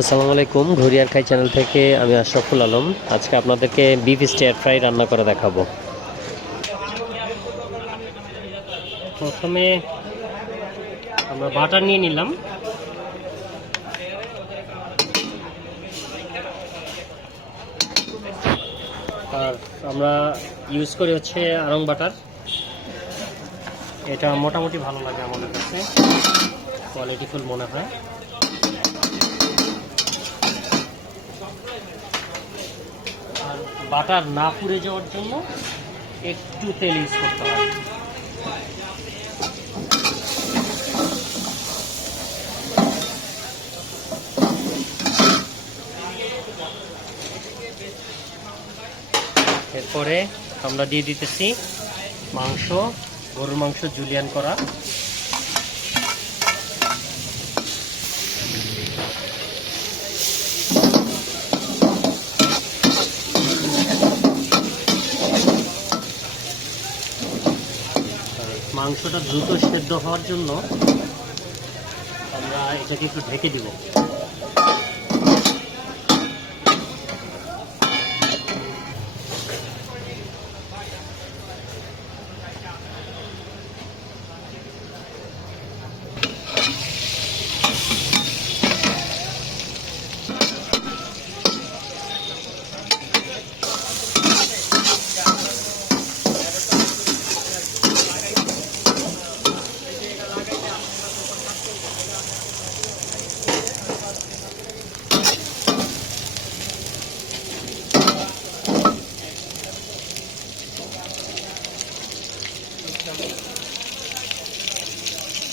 আসসালামু আলাইকুম, ঘড়িয়ার খাই চ্যানেল থেকে আমি আশরাফুল আলম। আজকে আপনাদেরকে বিফ স্টিয়ার ফ্রাই রান্না করে দেখাবো। প্রথমে আমরা বাটার নিয়ে নিলাম। আর আমরা ইউজ করি হচ্ছে আড়ং বাটার। এটা মোটামুটি ভালো লাগে আমাদের কাছে, কোয়ালিটিফুল মনে হয়। আর বাটার না পুড়ে যাওয়ার জন্য একটু তেল ইউজ করতে হয়। এরপরে আমরা দিয়ে দিতেছি মাংস, গরুর মাংস জুলিয়ান করা। মাংসটা দ্রুত সেদ্ধ হওয়ার জন্য আমরা এটাকে একটু ঢেকে দিব।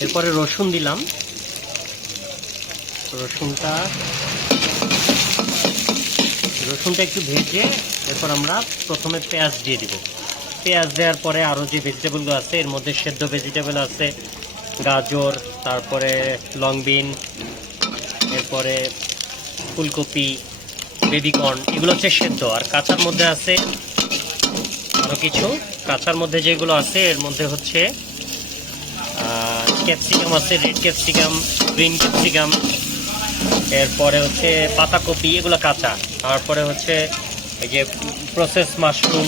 এরপরে রসুন দিলাম। রসুনটা একটু ভেজে এরপর আমরা প্রথমে পেঁয়াজ দিয়ে দিব। পেঁয়াজ দেওয়ার পরে আরও যে ভেজিটেবলগুলো আছে, এর মধ্যে সেদ্ধ ভেজিটেবল আছে, গাজর, তারপরে লং বিন, এরপরে ফুলকপি, বেবিকর্ন, এগুলো হচ্ছে সেদ্ধ। আর কাঁচার মধ্যে আছে আরও কিছু। কাঁচার মধ্যে যেগুলো আছে এর মধ্যে হচ্ছে ক্যাপসিকাম আছে, রেড ক্যাপসিকাম, গ্রিন ক্যাপসিকাম, এরপরে হচ্ছে পাতাকপি, এগুলো কাঁচা। তারপরে হচ্ছে এই যে প্রসেস মাশরুম।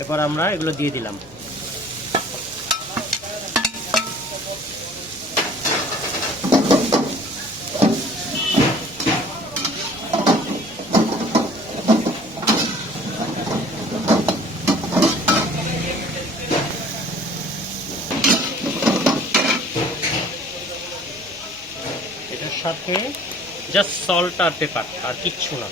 এরপর আমরা এগুলো দিয়ে দিলাম। এটার সাথে জাস্ট সল্ট আর পেপার, আর কিচ্ছু না।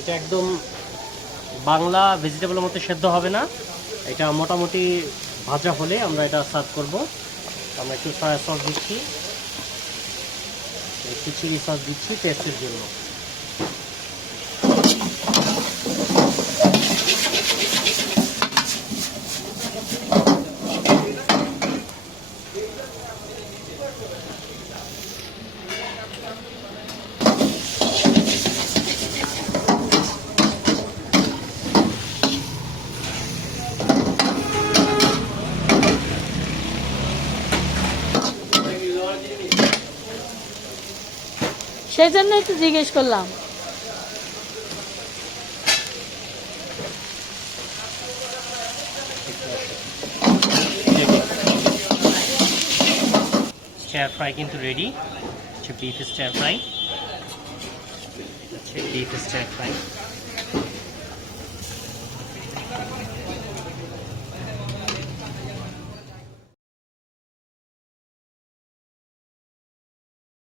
এটা একদম বাংলা ভেজিটেবলের মতো সেদ্ধ হবে না। এটা মোটামুটি ভাজা হলে আমরা এটা সার্ভ করব। আমরা একটু সয়া সস দিচ্ছি, একটু চিলি সস দিচ্ছি টেস্টের জন্য। সেই জন্যই তো জিজ্ঞেস করলাম। স্টার ফ্রাই কিন্তু ready. Beef star fry, beef star fry.